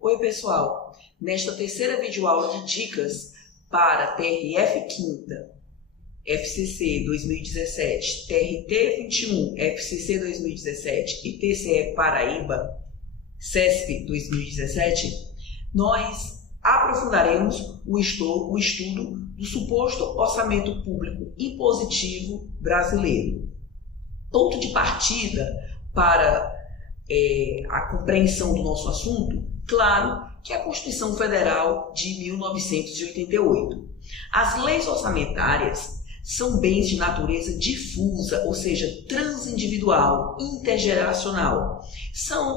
Oi pessoal, nesta terceira videoaula de dicas para TRF-5, FCC 2017, TRT-21, FCC 2017 e TCE Paraíba, CESP 2017, nós aprofundaremos o estudo do suposto orçamento público impositivo brasileiro. Ponto de partida para a compreensão do nosso assunto, claro, que é a Constituição Federal de 1988. As leis orçamentárias são bens de natureza difusa, ou seja, transindividual, intergeracional.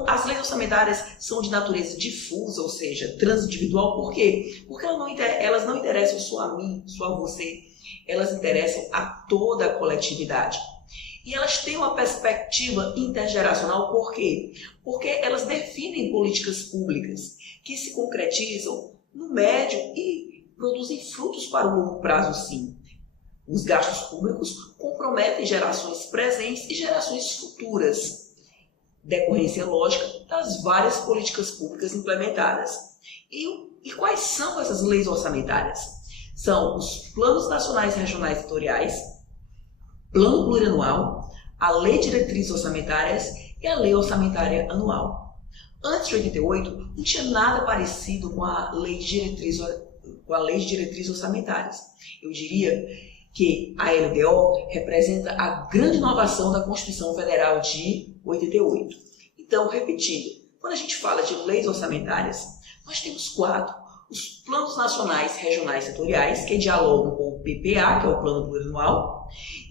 As leis orçamentárias são de natureza difusa, ou seja, transindividual, por quê? Porque elas não interessam só a mim, só a você, elas interessam a toda a coletividade. E elas têm uma perspectiva intergeracional, por quê? Porque elas definem políticas públicas que se concretizam no médio e produzem frutos para o longo prazo, sim. Os gastos públicos comprometem gerações presentes e gerações futuras, decorrência lógica das várias políticas públicas implementadas. E quais são essas leis orçamentárias? São os planos nacionais, regionais e setoriais, plano plurianual, a lei de diretrizes orçamentárias e a lei orçamentária anual. Antes de 88, não tinha nada parecido com a lei de diretrizes orçamentárias. Eu diria que a LDO representa a grande inovação da Constituição Federal de 88. Então, repetindo, quando a gente fala de leis orçamentárias, nós temos 4. Os planos nacionais, regionais e setoriais, que dialogam com o PPA, que é o Plano Plurianual,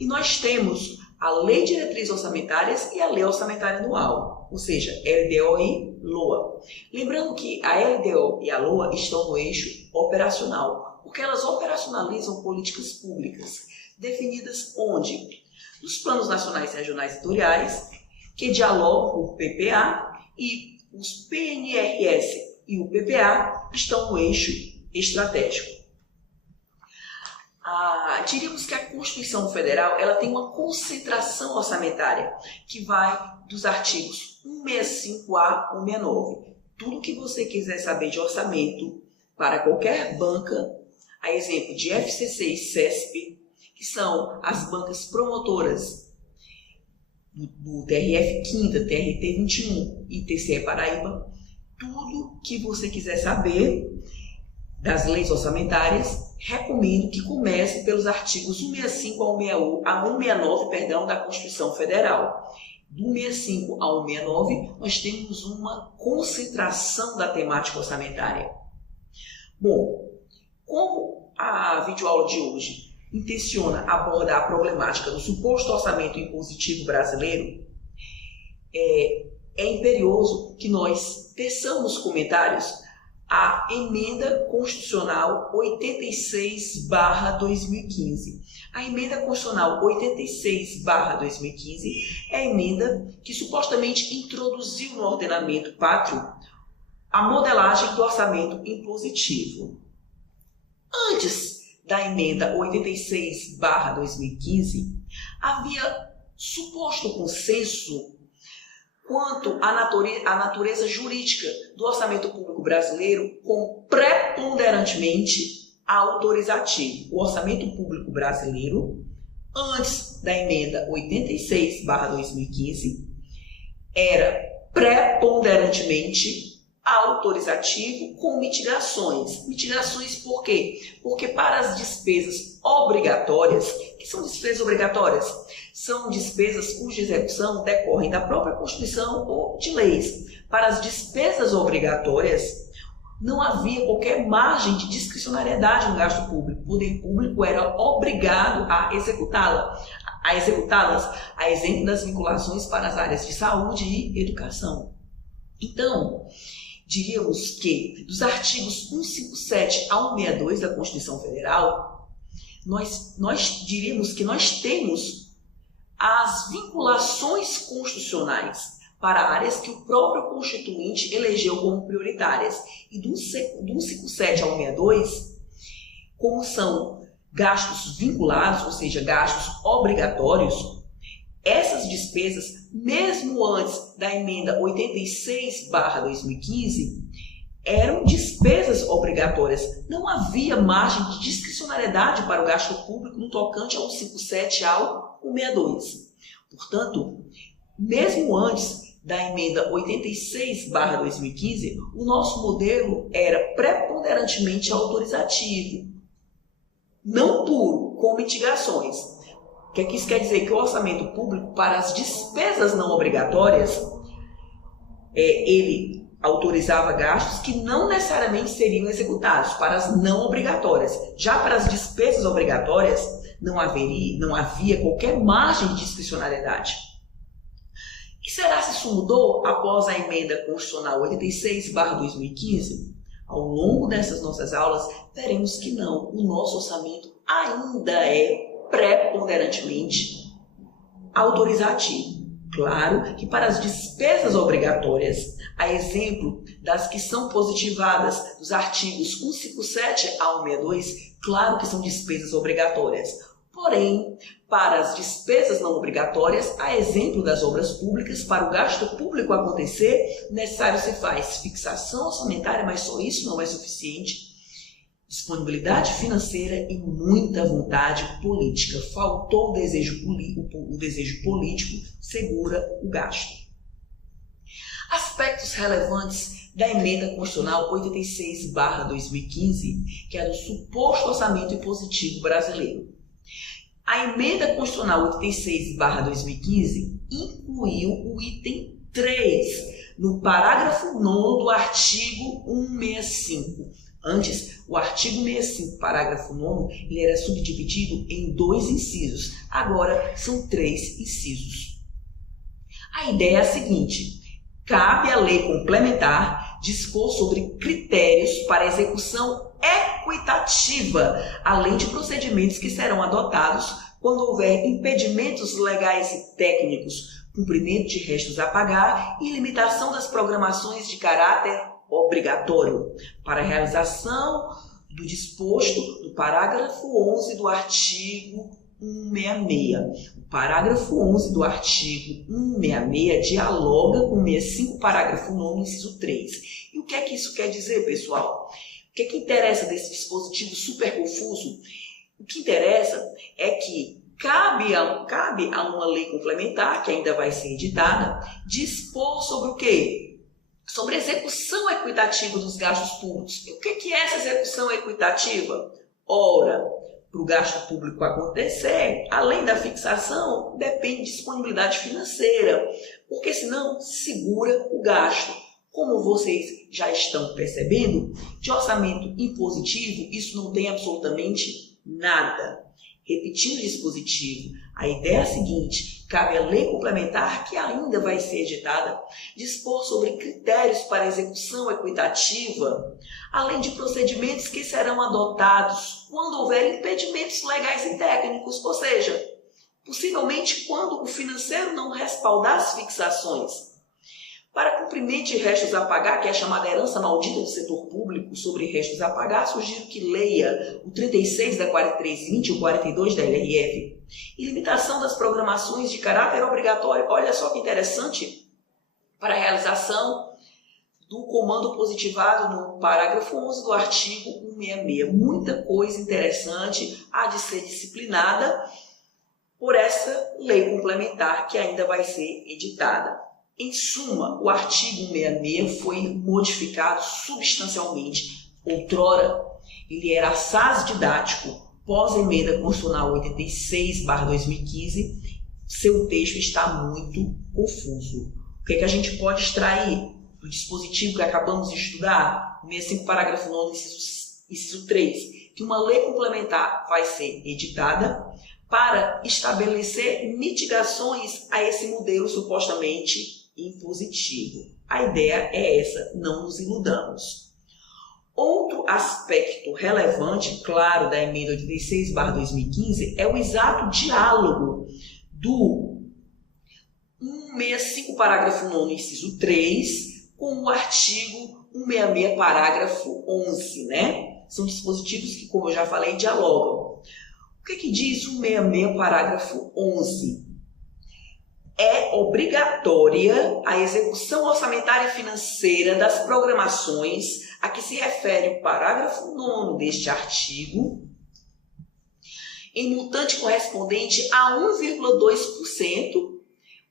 e nós temos a Lei de Diretrizes Orçamentárias e a Lei Orçamentária Anual, ou seja, LDO e LOA. Lembrando que a LDO e a LOA estão no eixo operacional, porque elas operacionalizam políticas públicas, definidas onde? Nos planos nacionais, regionais e setoriais, que dialogam com o PPA, e os PNRS e o PPA estão no eixo estratégico. Diríamos que a Constituição Federal ela tem uma concentração orçamentária que vai dos artigos 165A a 169. Tudo que você quiser saber de orçamento para qualquer banca, a exemplo de FCC e CESP, que são as bancas promotoras do TRF-5, TRT-21 e TCE Paraíba, tudo que você quiser saber das leis orçamentárias, recomendo que comece pelos artigos 165 a 169, da Constituição Federal. Do 165 ao 169, nós temos uma concentração da temática orçamentária. Bom, como a videoaula de hoje intenciona abordar a problemática do suposto orçamento impositivo brasileiro, é imperioso que nós teçamos comentários à Emenda Constitucional 86/2015. A Emenda Constitucional 86/2015 é a emenda que supostamente introduziu no ordenamento pátrio a modelagem do orçamento impositivo. Antes da Emenda 86/2015, havia suposto consenso quanto à natureza jurídica do orçamento público brasileiro como preponderantemente autorizativo. O orçamento público brasileiro, antes da Emenda 86/2015, era preponderantemente autorizativo com mitigações. Mitigações por quê? Porque para as despesas obrigatórias, que são despesas obrigatórias? São despesas cuja execução decorrem da própria Constituição ou de leis. Para as despesas obrigatórias, não havia qualquer margem de discricionariedade no gasto público. O poder público era obrigado a executá-las, a exemplo das vinculações para as áreas de saúde e educação. Então, diríamos que dos artigos 157 a 162 da Constituição Federal, nós diríamos que nós temos as vinculações constitucionais para áreas que o próprio Constituinte elegeu como prioritárias. E do 157 ao 162, como são gastos vinculados, ou seja, gastos obrigatórios, essas despesas, mesmo antes da emenda 86/2015, eram despesas obrigatórias. Não havia margem de discricionariedade para o gasto público no tocante ao 157 ao 162. Portanto, mesmo antes da emenda 86/2015, o nosso modelo era preponderantemente autorizativo, não puro, com mitigações. O que isso quer dizer? Que o orçamento público, para as despesas não obrigatórias, ele autorizava gastos que não necessariamente seriam executados para as não obrigatórias. Já para as despesas obrigatórias, não havia qualquer margem de discricionariedade. E será se isso mudou após a emenda constitucional 86/2015? Ao longo dessas nossas aulas, veremos que não. O nosso orçamento ainda é preponderantemente autorizativo. Claro que para as despesas obrigatórias, a exemplo das que são positivadas dos artigos 157 a 162, claro que são despesas obrigatórias. Porém, para as despesas não obrigatórias, a exemplo das obras públicas, para o gasto público acontecer, necessário se faz fixação orçamentária, mas só isso não é suficiente. Disponibilidade financeira e muita vontade política. Faltou o desejo político, segura o gasto. Aspectos relevantes da emenda constitucional 86/2015, que é do suposto orçamento impositivo brasileiro. A emenda constitucional 86/2015 incluiu o item 3 no parágrafo 9º do artigo 165. Antes, o artigo 65, parágrafo 9º, ele era subdividido em 2 incisos. Agora, são 3 incisos. A ideia é a seguinte: cabe à lei complementar dispor sobre critérios para execução equitativa, além de procedimentos que serão adotados quando houver impedimentos legais e técnicos, cumprimento de restos a pagar e limitação das programações de caráter obrigatório, para a realização do disposto do parágrafo 11 do artigo 166. O parágrafo 11 do artigo 166 dialoga com o 65, parágrafo 9, inciso 3. E o que é que isso quer dizer, pessoal? O que é que interessa desse dispositivo super confuso? O que interessa é que cabe a uma lei complementar, que ainda vai ser editada, dispor sobre o quê? Sobre a execução equitativa dos gastos públicos. E o que é essa execução equitativa? Ora, para o gasto público acontecer, além da fixação, depende de disponibilidade financeira, porque senão segura o gasto. Como vocês já estão percebendo, de orçamento impositivo, isso não tem absolutamente nada. Repetindo o dispositivo, a ideia é a seguinte: cabe à lei complementar, que ainda vai ser editada, dispor sobre critérios para execução equitativa, além de procedimentos que serão adotados quando houver impedimentos legais e técnicos, ou seja, possivelmente quando o financeiro não respaldar as fixações. Para cumprimento de restos a pagar, que é a chamada herança maldita do setor público sobre restos a pagar, sugiro que leia o 36 da 4320 e o 42 da LRF. E limitação das programações de caráter obrigatório. Olha só que interessante, para a realização do comando positivado no parágrafo 11 do artigo 166. Muita coisa interessante há de ser disciplinada por essa lei complementar que ainda vai ser editada. Em suma, o artigo 166 foi modificado substancialmente. Outrora, ele era assaz didático, pós-emenda constitucional 86/2015, seu texto está muito confuso. O que é que a gente pode extrair do dispositivo que acabamos de estudar? 65, parágrafo 9, inciso 3, que uma lei complementar vai ser editada para estabelecer mitigações a esse modelo supostamente impositivo. A ideia é essa, não nos iludamos. Outro aspecto relevante, claro, da emenda 86/2015 é o exato diálogo do 165, parágrafo 9, inciso 3, com o artigo 166, parágrafo 11, né? São dispositivos que, como eu já falei, dialogam. O que diz o 166, parágrafo 11? é obrigatória a execução orçamentária e financeira das programações a que se refere o parágrafo 9º deste artigo, em montante correspondente a 1,2%,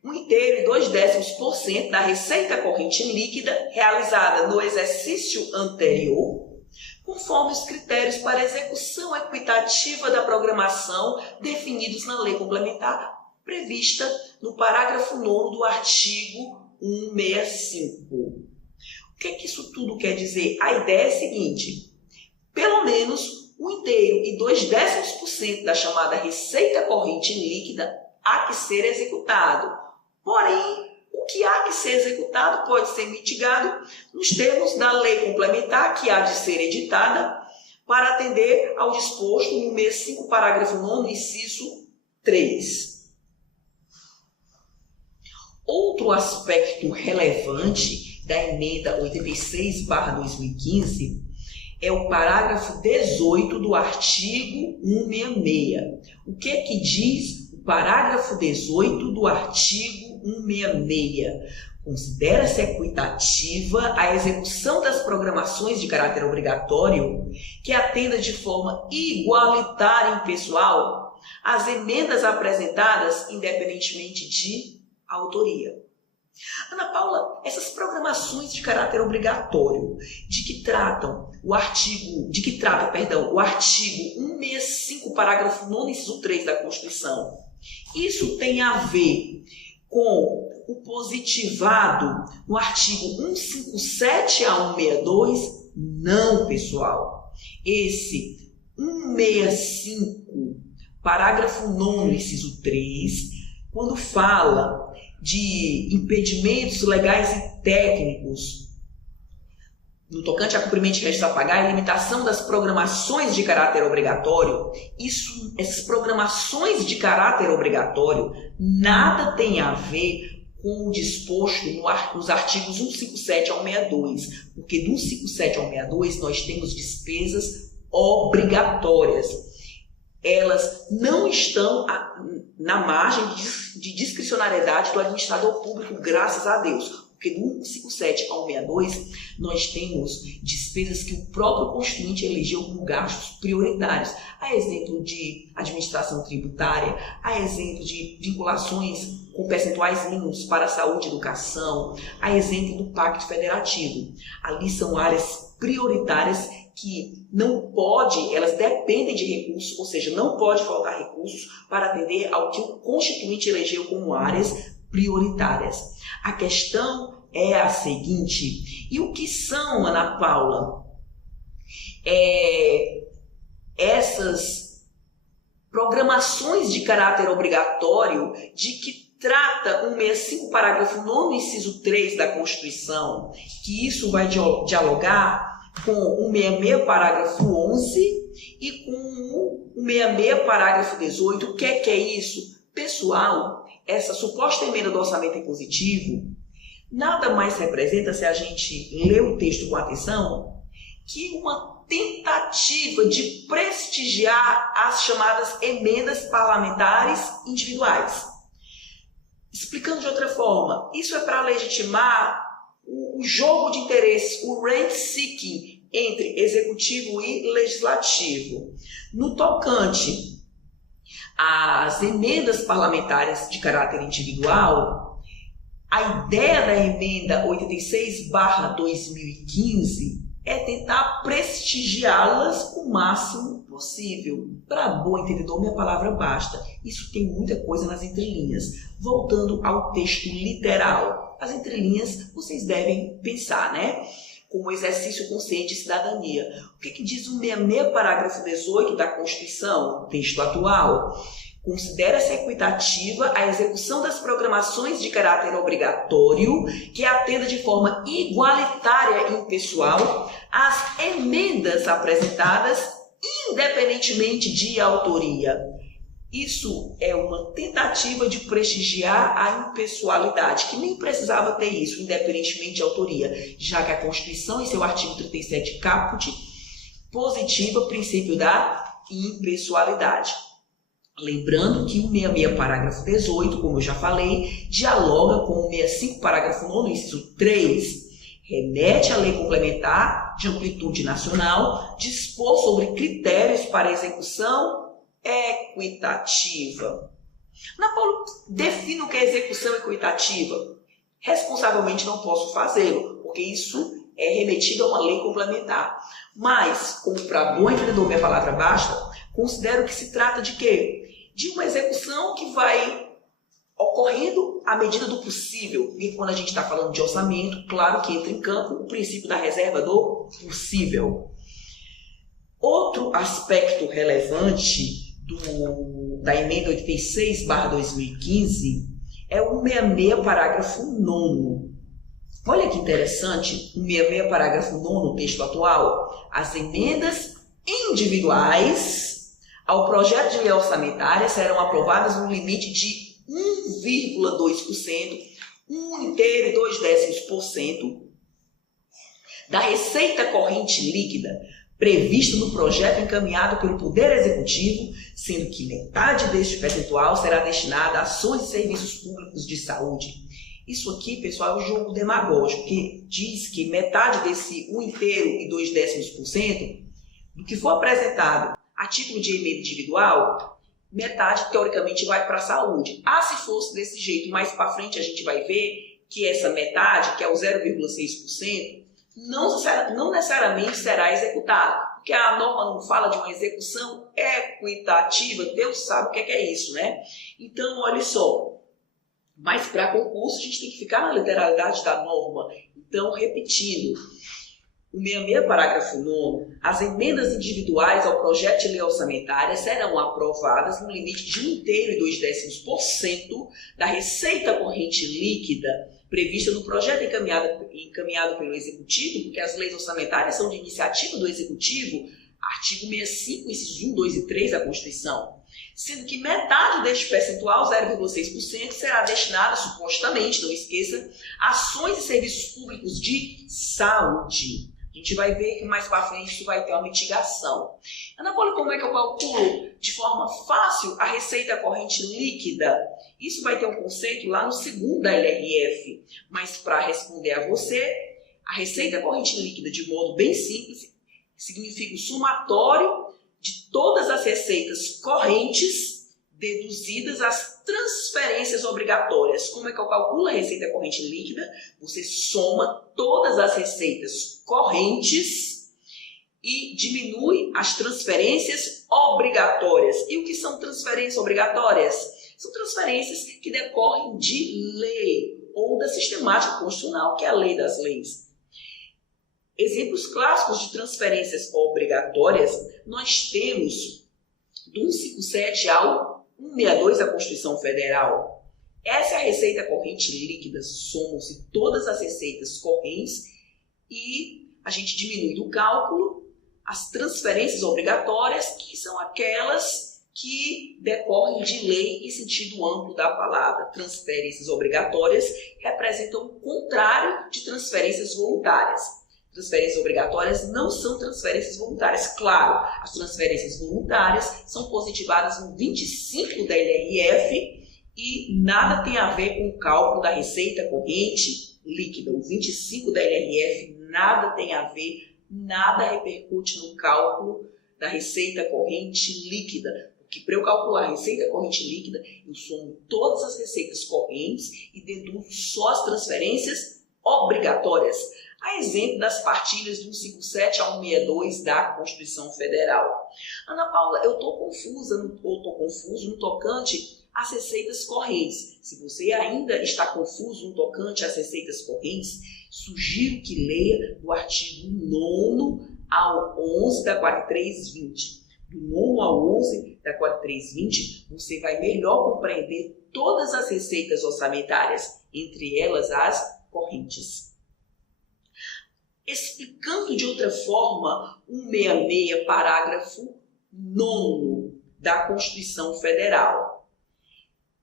1,2 e 2/10% da receita corrente líquida realizada no exercício anterior, conforme os critérios para execução equitativa da programação definidos na lei complementar prevista no parágrafo 9º do artigo 165. O que isso tudo quer dizer? A ideia é a seguinte: pelo menos 1,2 e 2/10% da chamada receita corrente líquida há que ser executado. Porém, o que há que ser executado pode ser mitigado nos termos da lei complementar que há de ser editada para atender ao disposto no 65, parágrafo 9º, inciso 3. Outro aspecto relevante da emenda 86/2015 é o parágrafo 18 do artigo 166. O que é que diz o parágrafo 18 do artigo 166? Considera-se equitativa a execução das programações de caráter obrigatório que atenda de forma igualitária e impessoal às emendas apresentadas independentemente de autoria. Ana Paula, essas programações de caráter obrigatório de que trata o artigo 165, parágrafo 9º, inciso 3 da Constituição, isso tem a ver com o positivado no artigo 157 a 162? Não, pessoal. Esse 165, parágrafo 9º, inciso 3, quando fala de impedimentos legais e técnicos no tocante a cumprimento de registros a pagar e limitação das programações de caráter obrigatório, essas programações de caráter obrigatório nada tem a ver com o disposto nos artigos 157 ao 162, porque do 157 ao 162 nós temos despesas obrigatórias. Elas não estão na margem de discricionariedade do administrador público, graças a Deus. Porque do 157 ao 162, nós temos despesas que o próprio Constituinte elegeu como gastos prioritários. A exemplo de administração tributária, a exemplo de vinculações com percentuais mínimos para saúde e educação, a exemplo do Pacto Federativo. Ali são áreas prioritárias que não pode, elas dependem de recursos, ou seja, não pode faltar recursos para atender ao que o Constituinte elegeu como áreas prioritárias. A questão é a seguinte: e o que são, Ana Paula, essas programações de caráter obrigatório de que trata o 165, parágrafo 9º, inciso 3 da Constituição, que isso vai dialogar com o 166, parágrafo 11 e com o 166, parágrafo 18. O que é isso? Pessoal, essa suposta emenda do orçamento impositivo nada mais representa, se a gente lê o texto com atenção, que uma tentativa de prestigiar as chamadas emendas parlamentares individuais. Explicando de outra forma, isso é para legitimar o jogo de interesses, o rent-seeking entre executivo e legislativo. No tocante às emendas parlamentares de caráter individual, a ideia da emenda 86/2015 é tentar prestigiá-las o máximo possível. Para bom entendedor, minha palavra basta. Isso tem muita coisa nas entrelinhas. Voltando ao texto literal, as entrelinhas vocês devem pensar, né? Como exercício consciente de cidadania. O que diz o 166, parágrafo 18 da Constituição, texto atual? Considera-se equitativa a execução das programações de caráter obrigatório que atenda de forma igualitária e impessoal às emendas apresentadas independentemente de autoria. Isso é uma tentativa de prestigiar a impessoalidade, que nem precisava ter isso, independentemente de autoria, já que a Constituição, em seu artigo 37 caput, positiva o princípio da impessoalidade. Lembrando que o 66, parágrafo 18, como eu já falei, dialoga com o 65, parágrafo 9, inciso 3, remete à lei complementar de amplitude nacional, dispor sobre critérios para execução equitativa. Ana Paula, defina o que é execução equitativa. Responsavelmente não posso fazê-lo, porque isso é remetido a uma lei complementar. Mas, como para bom entendedor minha palavra basta, considero que se trata de quê? De uma execução que vai ocorrendo à medida do possível. E quando a gente está falando de orçamento, claro que entra em campo o princípio da reserva do possível. Outro aspecto relevante da emenda 86/2015 é o 66, parágrafo 9. Olha que interessante, o 66, parágrafo 9, texto atual. As emendas individuais ao projeto de lei orçamentária serão aprovadas no limite de 1,2%, 1,2% da receita corrente líquida prevista no projeto encaminhado pelo Poder Executivo, sendo que metade deste percentual será destinada a ações e serviços públicos de saúde. Isso aqui, pessoal, é um jogo demagógico, que diz que metade desse 1,2% do que for apresentado a título de emenda individual, metade, teoricamente, vai para a saúde. Se fosse desse jeito, mais para frente a gente vai ver que essa metade, que é o 0,6%, não necessariamente será executada. Porque a norma não fala de uma execução equitativa. Deus sabe o que é isso, né? Então, olha só. Mas para concurso, a gente tem que ficar na literalidade da norma. Então, repetindo. O 66, parágrafo 9, as emendas individuais ao projeto de lei orçamentária serão aprovadas no limite de 1,2% da receita corrente líquida prevista no projeto encaminhado pelo Executivo, porque as leis orçamentárias são de iniciativa do Executivo, artigo 65, incisos 1, 2 e 3 da Constituição, sendo que metade deste percentual, 0,6%, será destinada, supostamente, não esqueça, a ações e serviços públicos de saúde. A gente vai ver que mais para frente isso vai ter uma mitigação. Ana Paula, como é que eu calculo de forma fácil a receita corrente líquida? Isso vai ter um conceito lá no segundo da LRF. Mas para responder a você, a receita corrente líquida, de modo bem simples, significa o somatório de todas as receitas correntes deduzidas as transferências obrigatórias. Como é que eu calculo a receita corrente líquida? Você soma todas as receitas correntes e diminui as transferências obrigatórias. E o que são transferências obrigatórias? São transferências que decorrem de lei ou da sistemática constitucional, que é a lei das leis. Exemplos clássicos de transferências obrigatórias nós temos do 157 ao 162 da Constituição Federal. Essa é a receita corrente líquida, somam-se todas as receitas correntes e a gente diminui do cálculo as transferências obrigatórias, que são aquelas que decorrem de lei em sentido amplo da palavra. Transferências obrigatórias representam o contrário de transferências voluntárias. Transferências obrigatórias não são transferências voluntárias. Claro, as transferências voluntárias são positivadas no 25 da LRF e nada tem a ver com o cálculo da receita corrente líquida. O 25 da LRF nada tem a ver, nada repercute no cálculo da receita corrente líquida. Porque para eu calcular a receita corrente líquida, eu somo todas as receitas correntes e deduzo só as transferências obrigatórias. A exemplo das partilhas do 157 ao 162 da Constituição Federal. Ana Paula, eu estou confuso no tocante às receitas correntes. Se você ainda está confuso no tocante às receitas correntes, sugiro que leia do artigo 9 ao 11 da 4320. Do 9 ao 11 da 4320, você vai melhor compreender todas as receitas orçamentárias, entre elas as correntes. Explicando de outra forma, 166, parágrafo 9 da Constituição Federal.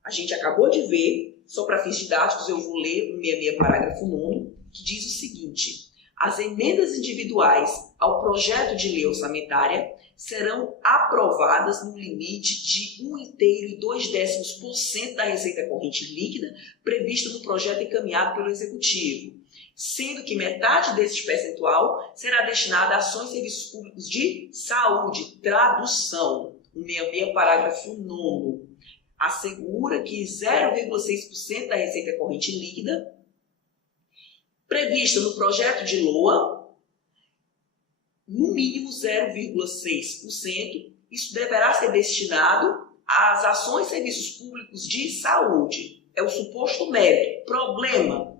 A gente acabou de ver, só para fins didáticos eu vou ler 166, parágrafo 9, que diz o seguinte: As emendas individuais ao projeto de lei orçamentária serão aprovadas no limite de 1,2% da receita corrente líquida prevista no projeto encaminhado pelo Executivo, sendo que metade desse percentual será destinada a ações e serviços públicos de saúde. Tradução, o 66, parágrafo 9º, assegura que 0,6% da receita corrente líquida prevista no projeto de LOA, no mínimo 0,6%, isso deverá ser destinado às ações e serviços públicos de saúde. É o suposto mérito. Problema: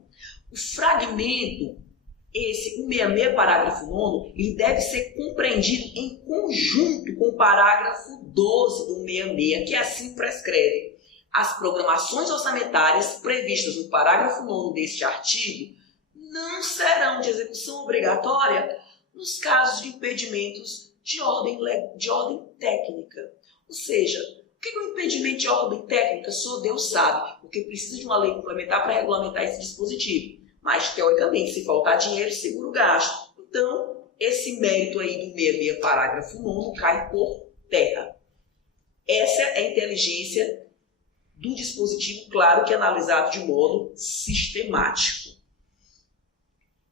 o fragmento, esse 166, parágrafo 9º, ele deve ser compreendido em conjunto com o parágrafo 12 do 166, que assim prescreve: as programações orçamentárias previstas no parágrafo 9º deste artigo não serão de execução obrigatória nos casos de impedimentos de ordem técnica. Ou seja, o que é um impedimento de ordem técnica? Só Deus sabe, porque precisa de uma lei complementar para regulamentar esse dispositivo. Mas, teoricamente, se faltar dinheiro, segura o gasto. Então, esse mérito aí do 66, parágrafo 9º, cai por terra. Essa é a inteligência do dispositivo, claro que analisado de modo sistemático.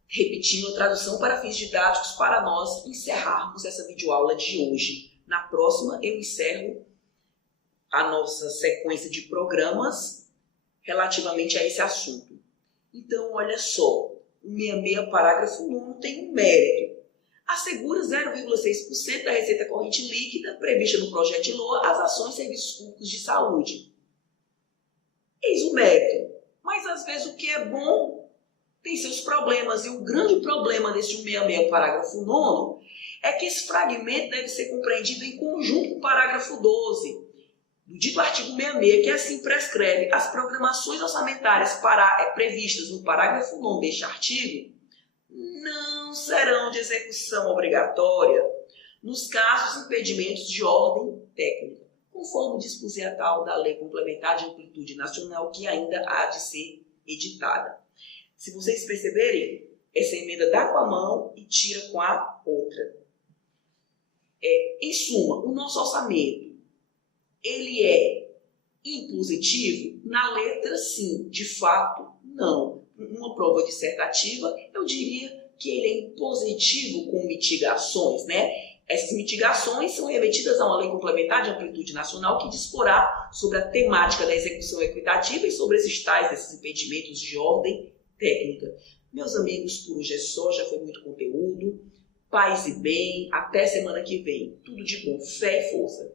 Repetindo a tradução para fins didáticos, para nós encerrarmos essa videoaula de hoje. Na próxima, eu encerro a nossa sequência de programas relativamente a esse assunto. Então, olha só, o 66, parágrafo 9 tem um mérito. Assegura 0,6% da receita corrente líquida prevista no projeto de LOA às ações e serviços públicos de saúde. Eis o mérito. Mas, às vezes, o que é bom tem seus problemas, e o grande problema desse 166, parágrafo 9, é que esse fragmento deve ser compreendido em conjunto com o parágrafo 12 do dito artigo 66, que assim prescreve: as programações orçamentárias previstas no parágrafo 9 deste artigo não serão de execução obrigatória nos casos de impedimentos de ordem técnica, conforme dispuser a tal da Lei Complementar de Amplitude Nacional, que ainda há de ser editada. Se vocês perceberem, essa emenda dá com a mão e tira com a outra. Em suma, o nosso orçamento, ele é impositivo? Na letra, sim. De fato, não. Uma prova dissertativa, eu diria que ele é impositivo com mitigações, né? Essas mitigações são remetidas a uma lei complementar de amplitude nacional que disporá sobre a temática da execução equitativa e sobre esses impedimentos de ordem técnica. Meus amigos, por hoje é só, já foi muito conteúdo. Paz e bem, até semana que vem. Tudo de bom, fé e força.